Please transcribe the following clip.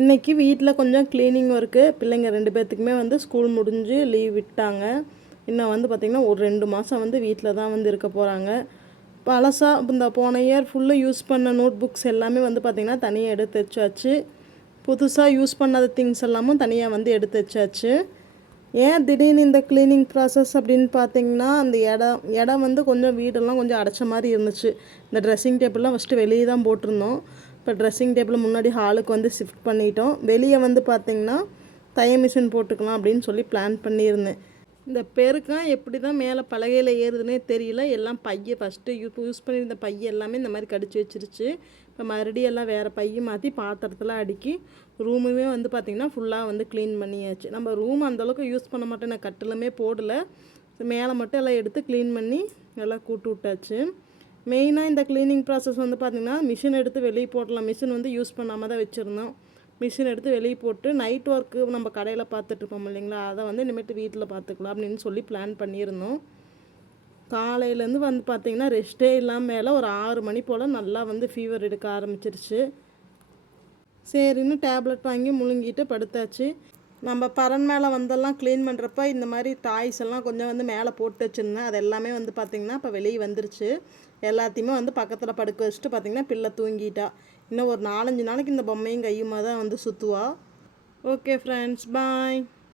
இன்றைக்கி வீட்டில் கொஞ்சம் க்ளீனிங் ஒர்க்கு. பிள்ளைங்க 2 பேர்த்துக்குமே வந்து ஸ்கூல் முடிஞ்சு லீவ் விட்டாங்க. இன்னும் வந்து பார்த்திங்கன்னா ஒரு 2 மாதம் வந்து வீட்டில் தான் வந்து இருக்க போகிறாங்க. பழசாக இந்த போன இயர் ஃபுல்லாக யூஸ் பண்ண நோட் புக்ஸ் எல்லாமே வந்து பார்த்திங்கன்னா தனியாக எடுத்து வச்சாச்சு. புதுசாக யூஸ் பண்ணாத திங்ஸ் எல்லாமும் தனியாக வந்து எடுத்து வச்சாச்சு. ஏன் திடீர்னு இந்த க்ளீனிங் ப்ராசஸ் அப்படின்னு பார்த்தீங்கன்னா, அந்த இடம் வந்து கொஞ்சம் வீடெல்லாம் கொஞ்சம் அடைச்ச மாதிரி இருந்துச்சு. இந்த ட்ரெஸ்ஸிங் டேபிள்லாம் ஃபஸ்ட்டு வெளியே தான் போட்டிருந்தோம். இப்போ ட்ரெஸ்ஸிங் டேபிள் முன்னாடி ஹாலுக்கு வந்து ஷிஃப்ட் பண்ணிட்டோம். வெளியே வந்து பார்த்திங்கன்னா தைய மிஷின் போட்டுக்கலாம் அப்படின்னு சொல்லி பிளான் பண்ணியிருந்தேன். இந்த பெருக்கம் எப்படி தான் மேலே பலகையில் ஏறுதுன்னே தெரியல. எல்லாம் பையை ஃபஸ்ட்டு யூஸ் பண்ணியிருந்த பை எல்லாமே இந்த மாதிரி கடிச்சு வச்சிருச்சு. இப்போ மறுபடியும் எல்லாம் வேறு பையை மாற்றி பாத்திரத்தில் அடுக்கி ரூமுமே வந்து பார்த்திங்கன்னா ஃபுல்லாக வந்து க்ளீன் பண்ணியாச்சு. நம்ம ரூம் அந்தளவுக்கு யூஸ் பண்ண மாட்டேன், நான் கட்டிலுமே போடலை. மேலே மட்டும் எல்லாம் எடுத்து க்ளீன் பண்ணி எல்லாம் கூட்டு விட்டாச்சு. மெயினாக இந்த க்ளீனிங் ப்ராசஸ் வந்து பார்த்திங்கன்னா மிஷின் எடுத்து வெளியே போடலாம். மிஷின் வந்து யூஸ் பண்ணாமல் தான் வச்சுருந்தோம். மிஷின் எடுத்து வெளியே போட்டு நைட் ஒர்க்கு நம்ம கடையில் பார்த்துட்ருப்போம் இல்லைங்களா, அதை வந்து இனிமேட்டு வீட்டில் பார்த்துக்கலாம் அப்படின்னு சொல்லி பிளான் பண்ணியிருந்தோம். காலையிலேருந்து வந்து பார்த்திங்கன்னா ரெஸ்ட்டே இல்லாமல் மேலே ஒரு 6 மணி போல் நல்லா வந்து ஃபீவர் எடுக்க ஆரம்பிச்சிருச்சு. சரின்னு டேப்லெட் வாங்கி முழுங்கிட்டு படுத்தாச்சு. நம்ம பரன் மேலே வந்தெல்லாம் க்ளீன் பண்ணுறப்ப இந்த மாதிரி டாய்ஸ் எல்லாம் கொஞ்சம் வந்து மேலே போட்டு வச்சுருந்தேன். அது எல்லாமே வந்து பார்த்திங்கன்னா இப்போ வெளியே வந்துருச்சு. எல்லாத்தையுமே வந்து பக்கத்தில் படுக்க வச்சுட்டு பார்த்திங்கன்னா பிள்ளை தூங்கிட்டா. இன்னும் ஒரு 4-5 நாளைக்கு இந்த பொம்மையும் கையுமா தான் வந்து சுற்றுவா. ஓகே ஃப்ரெண்ட்ஸ், பாய்.